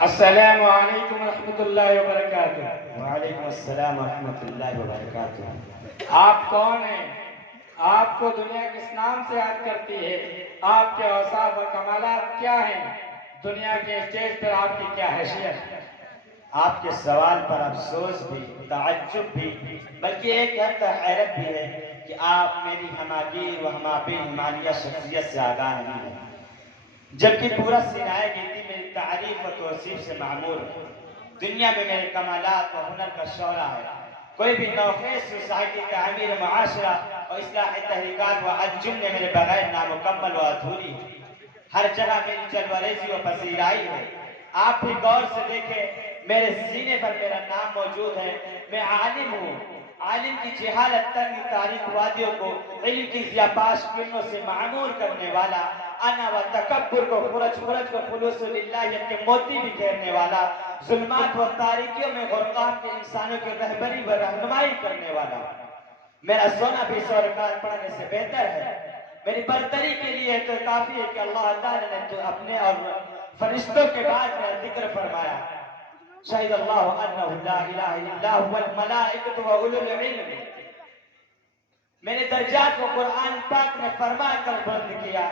السلام علیکم ورحمۃ اللہ وبرکاتہ۔ وعلیکم السلام ورحمۃ اللہ وبرکاتہ۔ آپ کون ہیں؟ آپ کو دنیا کس نام سے یاد کرتی ہے؟ آپ کے اوصاف و کمالات کیا ہیں؟ دنیا کے اسٹیج پر آپ کی کیا حیثیت؟ آپ کے سوال پر افسوس بھی، تعجب بھی، بلکہ ایک حد تک حیرت بھی ہے کہ آپ میری ہماگیر و ہمابے ہمالیہ شخصیت سے آگاہ نہیں ہیں، جبکہ پورا سینائے گیتی میری تعریف و توصیف سے معمور ہے۔ دنیا میں میرے کمالات و ہنر کا شعلہ ہے۔ کوئی بھی نوخیز سوسائٹی تعمیر معاشرہ اور اصلاح تحریکات و انجم نے میرے بغیر نامکمل و ادھوری ہے۔ ہر جگہ میری جلوریزی و پذیرائی ہے۔ آپ بھی غور سے دیکھیں، میرے سینے پر میرا نام موجود ہے۔ میں عالم ہوں، عالم کی جہالت تنگ تاریخ وادیوں کو علم کی ضیاپاش کرنوں سے معمور کرنے والا، انا و تکبر کو خرج کو خلوص للہ کے موتی بھی گھیرنے والا، ظلمات و تاریکیوں میں غرقان کے انسانوں کی رہبری و رہنمائی کرنے والا۔ میرا سونا بھی 100 رکعت پڑھنے سے بہتر ہے۔ میری برتری کے لیے تو کافی ہے کہ اللہ تعالی نے تو اپنے اور فرشتوں کے بعد میرا ذکر فرمایا۔ شہد اللہ انہ لا الہ الا هو والملائکۃ واولو العلم۔ میرے درجات کو قرآن پاک نے فرما کر بلند کیا،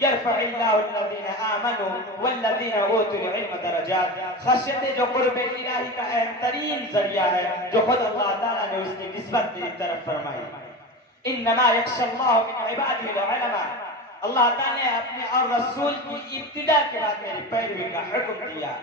یرفع اللہ الذین آمنوا والذین اوتوا العلم درجات۔ خشیت جو قرب الہی کا اہم ترین ذریعہ ہے، جو خود اللہ تعالیٰ نے اس کی نسبت میری طرف فرمائی۔ انما یخشی اللہ من عبادہ العلماء۔ اللہ تعالیٰ نے اپنے اور رسول کی ابتدا کے بعد میری پیروی کا حکم دیا۔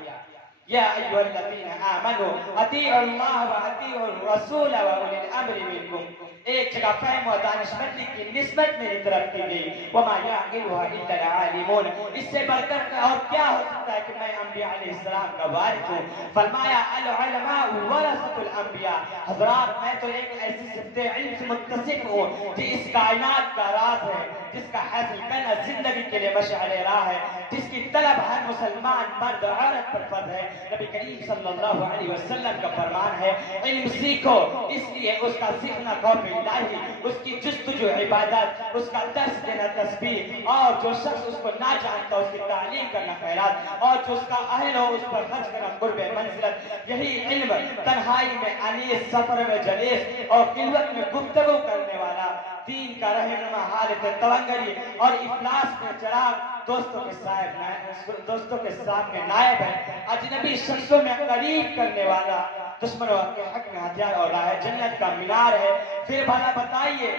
یا ایھا الذین آمنوا اطیعوا اللہ واطیعوا الرسول واولی الامر منکم۔ ایک جگہ فہم و دانشمندی کی نسبت میری طرف کی گئی، وما یعقلها الا العالمون۔ اس سے بڑھ کر اور کیا ہو سکتا ہے کہ میں انبیاء علیہ السلام کا وارث ہوں۔ فرمایا العلماء ورثۃ الانبیاء۔ حضرات، میں تو ایک ایسی صفت علم سے متصف ہوں جس کائنات کا راز ہے، جس کا حاصل کرنا زندگی کے لیے مشعل راہ ہے، جس کی طلب ہر مسلمان مرد عورت پر فرض ہے۔ نبی کریم صلی اللہ علیہ وسلم کا فرمان ہے، علم سیکھو، اس لیے اس کا سیکھنا خوف الہی، اس کی جستجو عبادت، اس کا درس دینا تسبیح، اور جو شخص اس کو نہ جانتا اس کی تعلیم کرنا خیرات، اور جو اس کا اہل ہو اس پر خرچ کرنا قرب منزلت۔ یہی علم تنہائی میں انیس، سفر میں جلیس اور خلوت میں گفتگو کرنے والا، دین کا رہنما، حالت تونگری اور افلاس میں چراغ، دوستوں کے سامنے نائب ہے، اجنبی شخصوں میں قریب کرنے والا، دشمنوں کے حق میں ہتھیار اور راہ جنت کا مینار ہے۔ پھر بھلا بتائیے،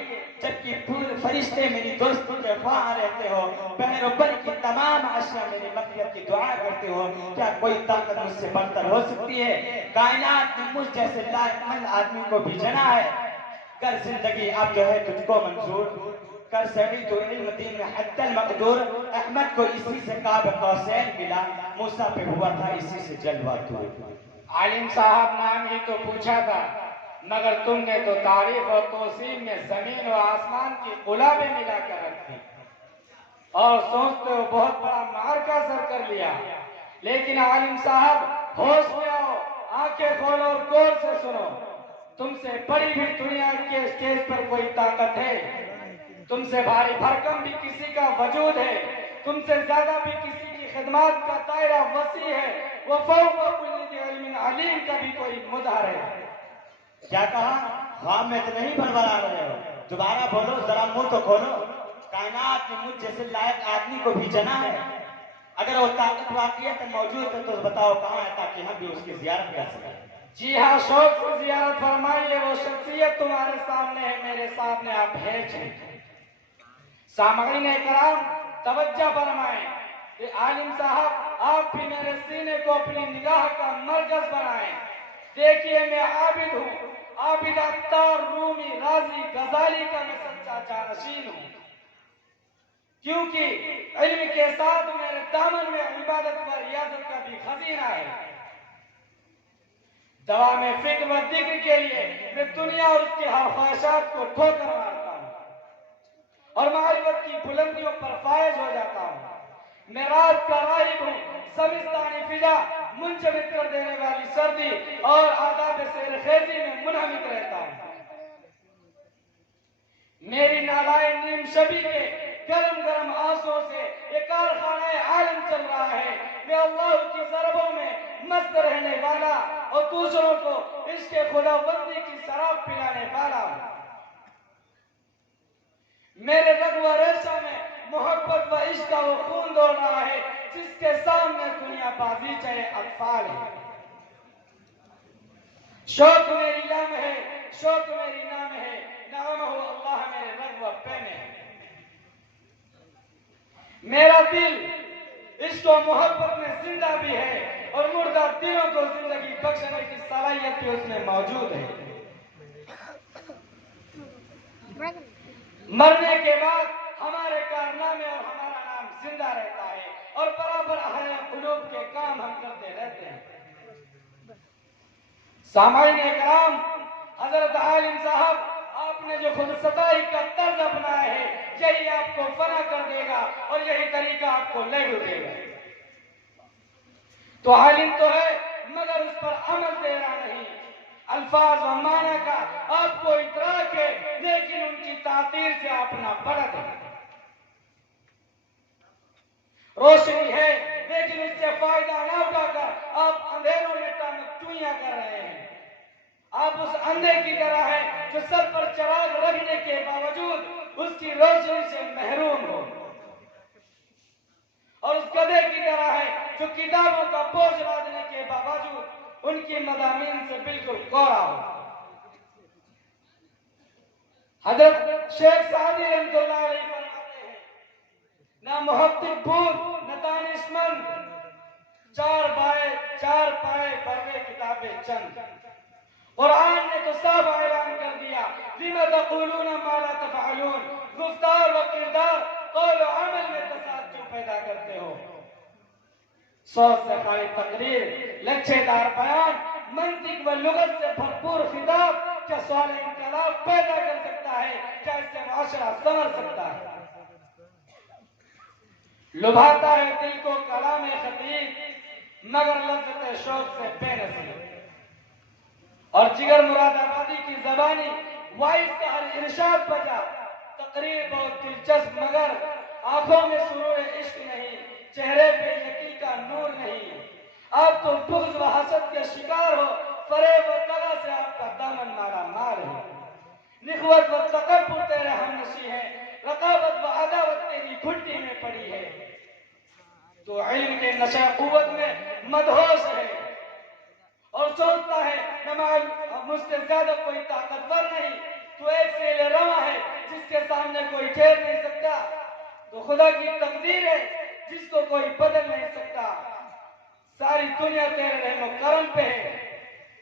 جبکہ پھول فرشتے میری دوستی کے خواہاں رہتے ہو، بحر و بر کی تمام اشیاء میری مغفرت کی دعا کرتے ہو، کیا کوئی طاقت مجھ سے برتر ہو سکتی ہے؟ کائنات میں مجھ جیسے لائق مند آدمی کو بھیجنا ہے۔ کر زندگی اب جو ہے تجھ کو منظور، کر سعید و علم دین میں حد المقدور۔ احمد کو اسی سے قاب قوسین ملا، موسیٰ پہ ہوا تھا اسی سے جلوہ طور۔ عالم صاحب نام ہی تو پوچھا تھا، مگر تم نے تو تعریف اور توصیف میں زمین و آسمان کی غلابیں ملا کر رکھی، اور سوچتے ہو بہت بڑا معرکہ سر کر لیا۔ لیکن عالم صاحب، ہوش میں آؤ، آنکھیں کھولو اور غور سے سنو۔ تم سے بڑی بھی دنیا کے اسٹیج پر کوئی طاقت ہے، تم سے بھاری بھرکم بھی کسی کا وجود ہے، تم سے زیادہ بھی کسی کی خدمات کا دائرہ وسیع ہے، وفوق کل ذی علم علیم کا بھی کوئی مظہر ہے۔ کیا کہا؟ خواب میں تو نہیں بڑبڑا رہے ہو؟ دوبارہ بولو، ذرا منہ تو کھولو۔ کائنات میں مجھ جیسے لائق آدمی کو بھیجنا ہے۔ اگر وہ طاقت واقعیت موجود ہے تو بتاؤ کہاں ہے، تاکہ ہم بھی اس کی زیارت کر سکیں۔ جی ہاں، شوق سے زیارت فرمائیے، وہ شخصیت تمہارے سامنے ہے، میرے سامنے آپ ہیں۔ سامعین کرام توجہ فرمائیں کہ عالم صاحب آپ بھی میرے سینے کو اپنی نگاہ کا مرکز بنائیں۔ دیکھیے میں عابد ہوں، عابد عطار، رومی، رازی، غزالی کا میں سچا جانشین ہوں، کیونکہ علم کے ساتھ میرے دامن میں عبادت و ریاضت کا بھی خزینہ ہے۔ دوا میں فکر و ذکر کے لیے میں دنیا اور اس کے ہر خواہشات کو ٹھوکر مارتا ہوں اور معرفت کی بلندیوں پر فائز ہو جاتا ہوں۔ میں رات کا راہب ہوں، سمستانی فضا منجمد کر دینے والی سردی اور آداب سیر خیزی میں منہمک رہتا ہوں۔ میری نالائے نیم شبی کے گرم گرم آنسوں سے یہ کارخانہ عالم چل رہا ہے۔ میں اللہ کی ضربوں میں مست رہنے والا اور دوسروں کو عشق خدا بندی کی شراب پلانے والا ہوں۔ میرے رگ و ریشہ میں محبت و عشق کا وہ خون دوڑ رہا ہے جس کے سامنے دنیا بازیچہ اطفال ہے۔ شوق میری لم ہے، شوق میری نام ہے، نام ہو اللہ میرے رگ و پے میں ہے۔ میرا دل عشق و محبت میں زندہ بھی ہے اور مردہ دلوں کو زندگی بخشنے کی صلاحیت بھی اس میں موجود ہے۔ مرنے کے بعد ہمارے کارنامے اور ہمارا نام زندہ رہتا ہے اور برابر اہل قلوب کے کام ہم کرتے رہتے ہیں۔ سامعین کرام، حضرت عالم صاحب آپ نے جو خود ستائی کا طرز اپنایا ہے یہی آپ کو فنا کر دے گا اور یہی طریقہ آپ کو لے دے گا۔ تو عالم تو ہے مگر اس پر عمل دے رہا نہیں، الفاظ و معنی کا آپ کو ادراک ہے لیکن ان کی تعطیل سے اپنا بڑھت ہے۔ روشنی ہے لیکن اس سے فائدہ نہ اٹھا کر آپ اندھیروں میں چوئیاں کر رہے ہیں۔ آپ اس اندھے کی طرح ہیں جو سر پر چراغ رکھنے کے باوجود اس کی روشنی سے محروم ہو، اور اس گدھے کی طرح ہے جو کتابوں کا بوجھ لادنے کے باوجود ان کی مضامین سے بالکل کوڑا ہو۔ حضرت شیخ سعدی رحمۃ اللہ علیہ فرماتے ہیں، نہ محقق بود نہ دانش مند، چار پائے بروے کتابیں چند۔ قرآن نے تو صاف اعلان کر دیا، لِمَ تَقُولُونَ مَا لَا تَفْعَلُونَ، گفتار و کردار قول و عمل میں تصادم کیوں پیدا کرتے ہو؟ سوچ سے خالی تقریر، لچھے دار بیان، منطق و لغت سے بھرپور خطاب کیا سوال انقلاب پیدا کر سکتا ہے؟ کیا اس سے معاشرہ سنور سکتا ہے؟ لبھاتا ہے دل کو کلام خطیب مگر لذت شوق سے بے نصیب، اور جگر مراد آبادی کی زبانی وائس کا ہر ارشاد بجا، تقریر بہت دلچسپ مگر آنکھوں میں سرور عشق نہیں، چہرے پہ یقین کا نور نہیں۔ آپ تو بغض و حسد کے شکار ہو، فریب و دغا سے آپ کا دامن مالا مال ہے۔ نخوت و تکبر تیرے ہمنشیں ہیں، رقابت و عداوت تیری گھٹی میں پڑی ہے۔ تو علم کے نشہ قوت میں مدہوش ہے اور سوچتا ہے مجھ سے زیادہ کوئی طاقتور نہیں، تو ایک فعل رواں ہے جس کے سامنے کوئی ٹھہر نہیں سکتا، تو خدا کی تقدیر ہے جس کو کوئی بدل نہیں سکتا۔ ساری دنیا تیرے رحم و کرم پہ ہے،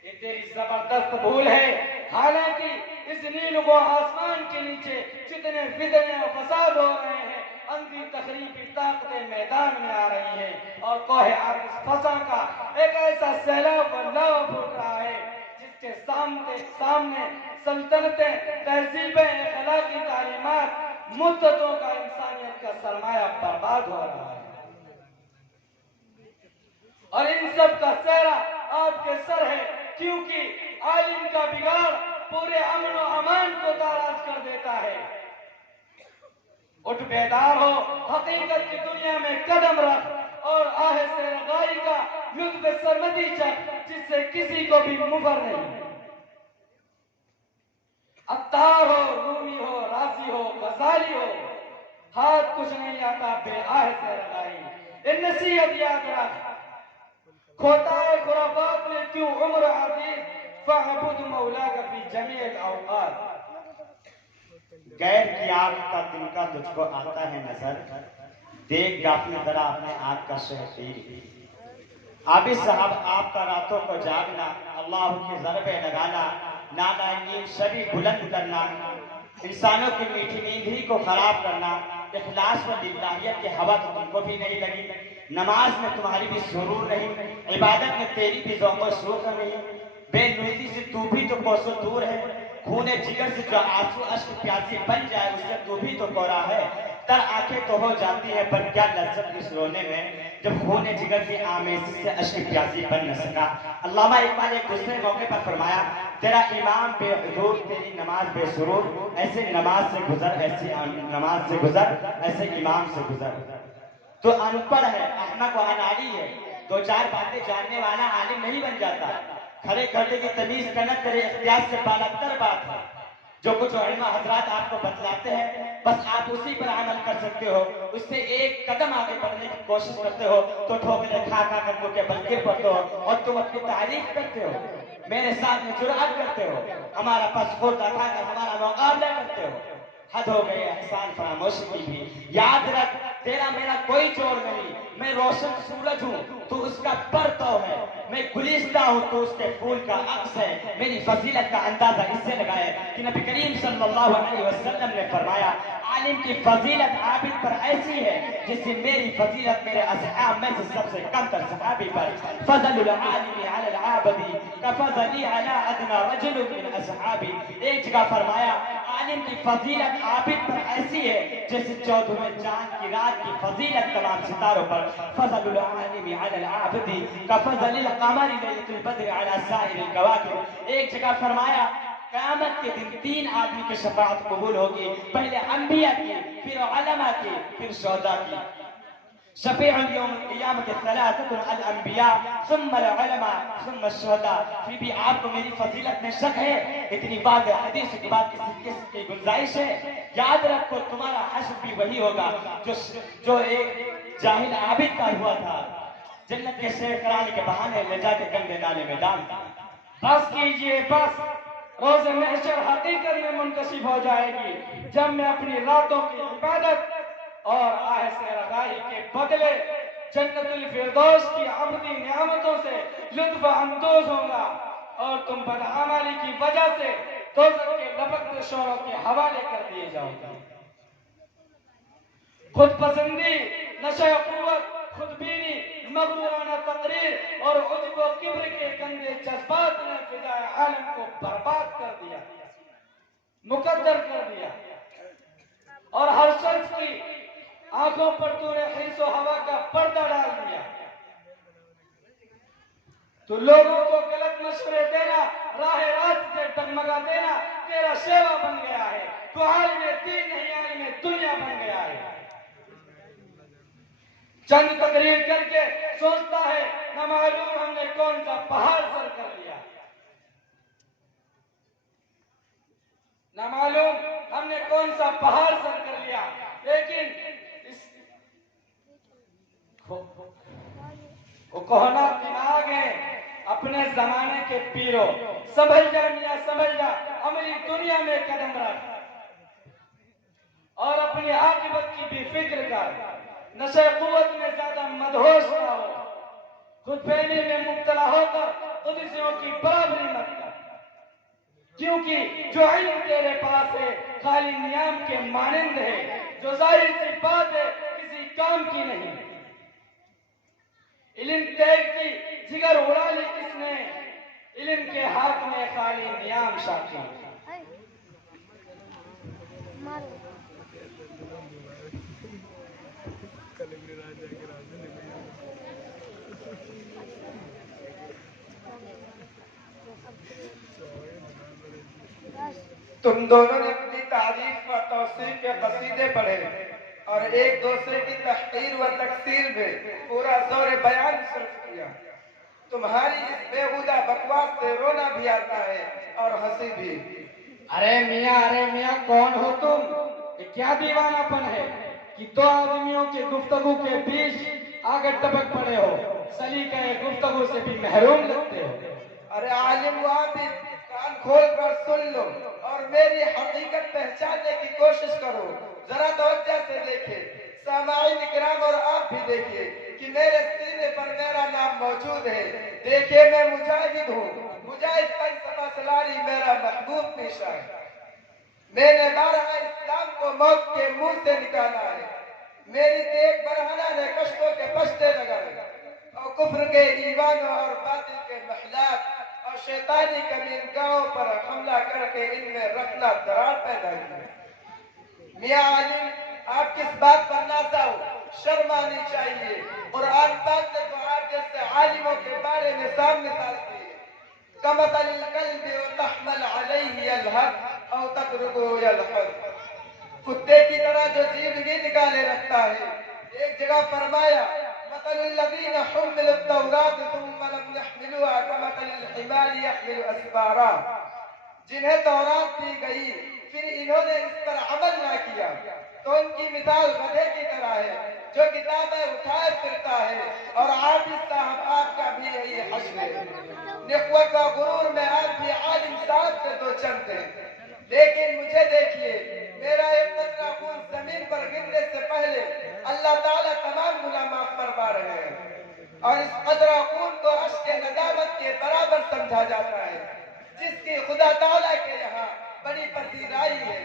یہ تیری زبردست بھول ہے۔ حالانکہ اس نیل و آسمان کے نیچے جتنے فتنے و فساد ہو رہے ہیں، اندھی تخریبی طاقتیں میدان میں آ رہی ہیں اور کوہ آتش فساں کا ایک ایسا سیلاب و لاوا پھوٹ رہا ہے جس کے سامنے سلطنتیں، تہذیبیں، اخلاقی تعلیمات، مدتوں کا انسانیت کا سرمایہ برباد ہو رہا ہے، اور ان سب کا سہرا آپ کے سر ہے، کیونکہ عالم کا بگاڑ پورے امن و امان کو تاراج کر دیتا ہے۔ اٹھ بیدار ہو، حقیقت کی دنیا میں قدم رکھ اور آہ سے رغائی کا لطف سرمدی چکھ جس سے کسی کو بھی مفر نہیں۔ عطار ہو، رومی ہو، رازی ہو، غزالی ہو، ہاتھ کچھ نہیں آتا بے آہ سے رغائی۔ یہ نصیحت یاد رکھ، کھوتا ہے خرافات میں کیوں عمر عزیز، فاعبد مولاک فی جمیع الاوقات۔ غیر کی آنکھ کا تنکا تجھ کو آتا ہے نظر، دیکھ غافل ذرا اپنے آنکھ کا شہپیر۔ عابد صاحب آپ کا راتوں کو جاگنا، اللہ کی ضربیں لگانا، نانا نیم شبی بلند کرنا، انسانوں کی میٹھی نیند ہی کو خراب کرنا، اخلاص و للہیت کی ہوا تو تم کو بھی نہیں لگی، نماز میں تمہاری بھی سرور نہیں، عبادت میں تیری بھی ذوق و شوق نہیں، بے نویسی سے تو بھی تو کوسوں دور ہے، خون جگر سے جو آنسو اشک پیاسی بن جائے اس سے تو بھی تو کوڑا ہے، تر آنکھیں تو ہو جاتی ہے پر کیا لذت اس رونے میں جب خون جگر کی آمیزی سے اشک پیاسی بن نہ سکا۔ علامہ اقبال ایک دوسرے موقع پر فرمایا، تیرا امام بے حضور تیری نماز بے سرور، ایسے نماز سے گزر، ایسی نماز سے گزر، ایسے امام سے گزر۔ تو ان پڑھ ہے، احمق و انانی ہے، دو چار باتیں جاننے والا عالم نہیں بن جاتا، کھڑے کھڑے کی تمیز کرنا تیرے اختیار سے بالاتر بات ہے، جو کچھ علماء حضرات آپ کو بتلاتے ہیں بس آپ اسی پر عمل کر سکتے ہو، اس سے ایک قدم آگے بڑھنے کی کوشش کرتے ہو تو ٹھوکریں کھا کھا کر کے بل گر پڑتے ہو اور تم اپنی تعریف کرتے ہو، میرے ساتھ میں جرأت کرتے ہو، ہمارا پس خود اٹھا کر ہمارا مقابلہ کرتے ہو، حد ہو گئی احسان فراموشی کی بھی، یاد رکھ تیرا میرا کوئی جوڑ نہیں، میں روشن سورج ہوں تو اس کا پرتو ہے، میں گلستہ ہوں تو اس کے پھول کا عکس ہے، میری فضیلت کا اندازہ اس سے لگائے کہ نبی کریم صلی اللہ علیہ وسلم نے فرمایا، عالم کی فضیلت عابد پر ایسی ہے جس سے میری فضیلت میرے اصحاب میں سے سب سے کم تر صحابی پر، فضل العالم علی العابد کفضلی علی ادنى رجل من اصحابی، ایک جگہ فرمایا عالم کی فضیلت عابد پر ایسی ہے جیسے 14ویں چاند کی رات کی فضیلت تمام ستاروں پر، فضل العالم علی العابد کفضل القمر لیلۃ البدر علی سائر الکواکب، ایک جگہ فرمایا قیامت کے دن 3 آدمی کی شفاعت قبول ہوگی، پہلے انبیاء کی، پھر علماء کی، پھر شہداء کی، شفیع یوم القیامت ثلاثۃ الانبیاء ثم العلماء ثم الشہداء، پھر بھی آپ کو میری فضیلت میں شک ہے؟ اتنی واضح حدیث کے بعد کسی کی گنجائش ہے؟ یاد رکھو تمہارا حشر بھی وہی ہوگا جو ایک جاہل عابد کا ہوا تھا، جنت کے سیر کرانے کے بہانے لے جا کے گندے نالے میں ڈال دیا۔ بس کیجئے بس، روز محشر حقیقت میں منکشف ہو جائے گی جب میں اپنی راتوں کی عبادت اور آہستہ رغائی کے بدلے جنت الفردوس کی ابدی نعمتوں سے لطف اندوز ہوں گا، اور تم بدعملی کی وجہ سے دوزخ کے لپکتے شعلوں کے حوالے کر دیے جاؤ گے۔ خود پسندی، نشہ قوت، خود بینی، مغرورانہ تقریر اور عجب و کبر کے گندے جذبات نے فضائے عالم کو برباد کر دیا، مقدر کر دیا، اور ہر شخص کی آنکھوں پر تو نے حرص و ہوا کا پردہ ڈال دیا۔ تو لوگوں کو غلط مشورے دینا، راہ راست سے ڈگمگا دینا تیرا شیوا بن گیا ہے، تو عالم دین نہیں عالم دنیا بن گیا ہے۔ چند تقریر کر کے سوچتا ہے نہ معلوم ہم نے کون سا پہاڑ سر کر لیا، نہ معلوم ہم نے کون سا پہاڑ سر کر لیا، لیکن وہ کوہنا دماغ ہے اپنے زمانے کے پیرو، سنبھل جا میاں سنبھل جا، عملی دنیا میں قدم رکھ اور اپنی عاقبت کی بھی فکر کر، نشہ قوت میں زیادہ مدہوش نہ ہو، خود فہمی میں مبتلا ہو کر قدسیوں کی برابری مت کر، کیونکہ جو علم تیرے پاس ہے خالی نیام کے مانند ہے، جو ظاہر سی بات ہے کسی کام کی نہیں، علم تیگ کی جگر اڑا لی کس نے، علم کے ہاتھ میں خالی نیام شاکی۔ تم دونوں نے اپنی تعریف و توصیف کے قصیدے پڑھے اور ایک دوسرے کی تحقیر و تکثیر میں پورا زور بیان صرف کیا، تمہاری اس بےہودہ بکواس سے رونا بھی آتا ہے اور ہنسی بھی۔ ارے میاں کون ہو تم؟ یہ کیا دیوانہ پن ہے کہ 2 آدمیوں کی گفتگو کے بیچ آگے ٹپک پڑے ہو، سلیقہ گفتگو سے بھی محروم لگتے ہو۔ ارے عالم و عابد، کان کھول کر سن لو اور میری حقیقت پہچاننے کی کوشش کرو، ذرا توجہ سے دیکھیں، سامعین کرام اور آپ بھی دیکھیے کہ میرے سینے لکھنے پر میرا نام موجود ہے. دیکھیے میں مجاہد ہوں. مجاہد فلسفہ سلاری میرا محبوب پیشہ ہے. میں نے بارہا اسلام کو موت کے منہ سے نکالا ہے. میری دیکھ برہنہ نے کشتوں کے پشتے لگائے اور کفر کے ایوانوں اور باطل کے محلات اور شیطانی کمینگاہوں پر حملہ کر کے ان میں رخنہ درار پیدا کی. میاں عالم آپ کس بات پر نازا ہو؟ شرم آنی چاہیے. قرآن پاک نے تو آپ جیسے عالموں کے بارے میں صاف مثال دی ہے. کمثل الکلب تحمل علیہ یلہث او تترکہ یلہث. کتے کی طرح جو جیبگی نکالے رکھتا ہے. ایک جگہ فرمایا مثل الذین حملوا التوراۃ ثم لم يحملوها كمثل الحمار يحمل اسفارا. جنہیں تورات دی گئی پھر انہوں نے اس پر عمل نہ کیا تو ان کی مثال گدھے کی طرح ہے جو کتابیں اٹھائے پھرتا ہے. اور عابد صاحب آپ کا بھی یہی حشر ہے. نخوت و غرور میں آپ بھی عالم صاحب سے دو چند ہیں. لیکن مجھے دیکھیے میرا ایک قطرہ خون زمین پر گرنے سے پہلے اللہ تعالیٰ تمام گناہ معاف فرما رہے ہیں. اور اس قطرہ خون کو اشک ندامت کے برابر سمجھا جاتا ہے جس کی خدا تعالیٰ کے یہاں بڑی پذیرائی ہے.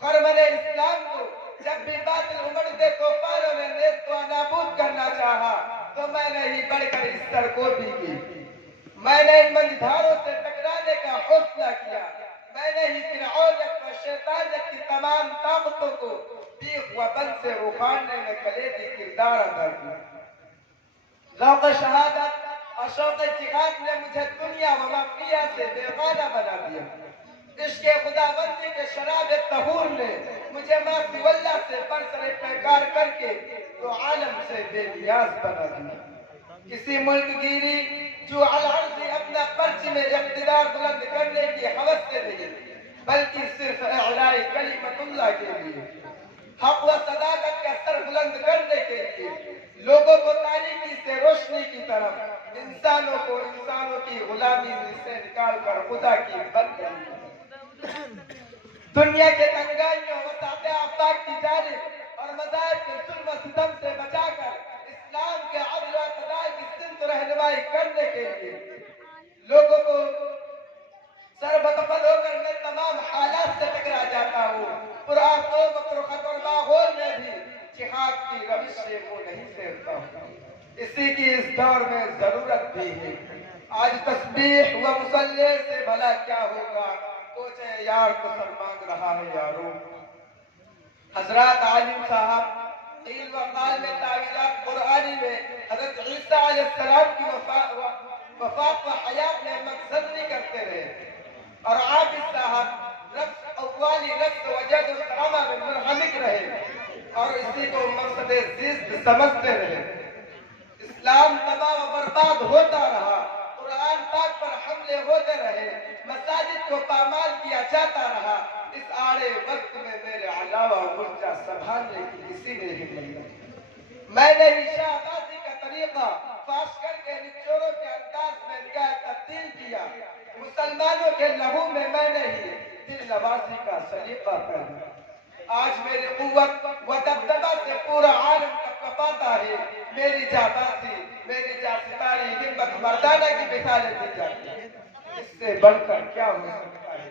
خرمن اسلام کو جب بھی باطل امڑتے کفاروں نے نیست و نابود کرنا چاہا تو میں نے ہی بڑھ کر اس سر کو بھی کی. میں نے ان منجدھاروں سے ٹکرانے کا حوصلہ کیا. میں نے ہی فرعونیت و شیطانیت کی تمام طاقتوں کو بیخ و بند سے اکھاڑنے میں کلیدی کردار ادا کیا. ذوق شہادت اور شوق جہاد نے مجھے دنیا و ما فیہا سے بیگانہ بنا دیا. عشق خدا بندی کے شراب طہور نے مجھے ما فی اللہ سے برسر پیکار کر کے تو عالم سے بے نیاز بنا دیا. کسی ملک گیری جو العرض اپنا پرچم اقتدار بلند کرنے کی حوث سے نہیں بلکہ صرف اعلاء کلمت اللہ کے لیے حق و صداقت کا سر بلند کرنے کے لیے لوگوں کو تاریکی سے روشنی کی طرف انسانوں کو انسانوں کی غلامی سے نکال کر خدا کی بندگی دنیا کے تنگائیوں وسعت آفاق کی جانب اور مذاہب کے ظلم و ستم سے بچا کر اسلام کے عدل و اعتدال کی سمت رہنمائی کرنے کے لیے لوگوں کو سر بکفل ہو کر میں تمام حالات سے ٹکرا جاتا ہوں. پرآفتاب و پرخطر ماحول میں بھی جہاد کی روش سے وہ نہیں پھیرتا ہوں. اسی کی اس دور میں ضرورت بھی ہے. آج تسبیح و مصلی سے بھلا کیا ہوگا کوچے یار کو سر مانگ رہا ہے یاروں. حضرات عالم صاحب قیل و قال میں تعویلات قرآنی میں حضرت عیسیٰ علیہ السلام کی وفات و حیات میں مقصد نہیں کرتے رہے اور عابد صاحب رقص اقوالی رقص وجد و سرامہ میں منہمک رہے اور اسی کو مقصد زیست سمجھتے رہے. اسلام تباہ و برباد ہوتا رہا. قرآن پاک پر حملے ہوتے رہے. مساجد کو پامال کیا جاتا رہا. اس آڑے وقت میں میرے علاوہ مرجع سنبھالنے کی کسی نے ہمت نہیں. میں نے شاہ بازی کا طریقہ فاش کر کے نچوڑوں کے انداز میں نگاہ تبدیل کیا. مسلمانوں کے لہو میں میں نے ہی دل نوازی کا سلیقہ پہنا. آج میری قوت و دبدبہ سے پورا عالم کپاتا ہے. میری جابازی میری جاسپاری ہمت مردانہ کی مثالیں دی جاتی ہیں. اس سے بڑھ کر کیا ہو سکتا ہے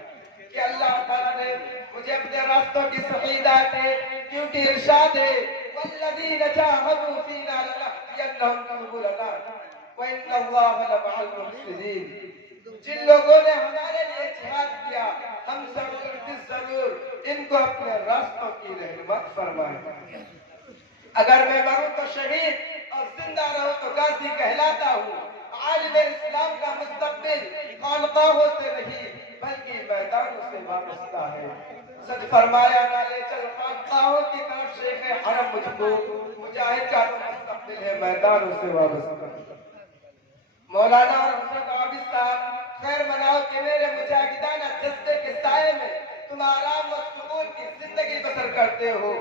کہ اللہ تعالیٰ نے مجھے اپنے راستوں کی صحیحات ہے کیونکہ ارشاد ہے والذین جاہدوا فینا لنہدینہم سبلنا وان اللہ لمع المحسنین. جن لوگوں نے ہمارے لیے جہاد کیا ہم ضرور ان کو اپنے راستوں کی رحمت فرمائے. اگر میں مروں تو شہید اور زندہ رہوں تو غازی کہلاتا ہوں. عالم اسلام کا مستقبل خانقاہوں سے نہیں بلکہ میدانوں سے وابستہ ہے. سچ فرمایا نہ لے چل خانقاہوں کی طرف شیخ حرم مجھ کو مجاہد کا مستقبل ہے میدانوں سے وابستہ. مولانا اور حضرت عابد صاحب خیر مناؤ کہ میرے مجاہدانہ جذبے کے سائے میں تم آرام و سکون کی زندگی بسر کرتے ہو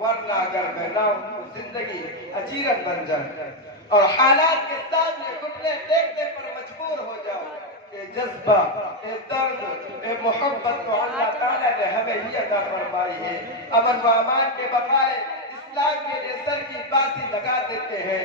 ورنہ اگر میں نہ ہوں تو زندگی اجیرت بن جائے اور حالات کے سامنے گھٹنے ٹیکنے پر مجبور ہو جاؤ. اے جذبہ اے درد اے محبت تو اللہ تعالیٰ نے ہمیں ہی عطا فرمائی ہے. امن و امان کے بقائے اسلام کے لیے سر کی بازی لگا دیتے ہیں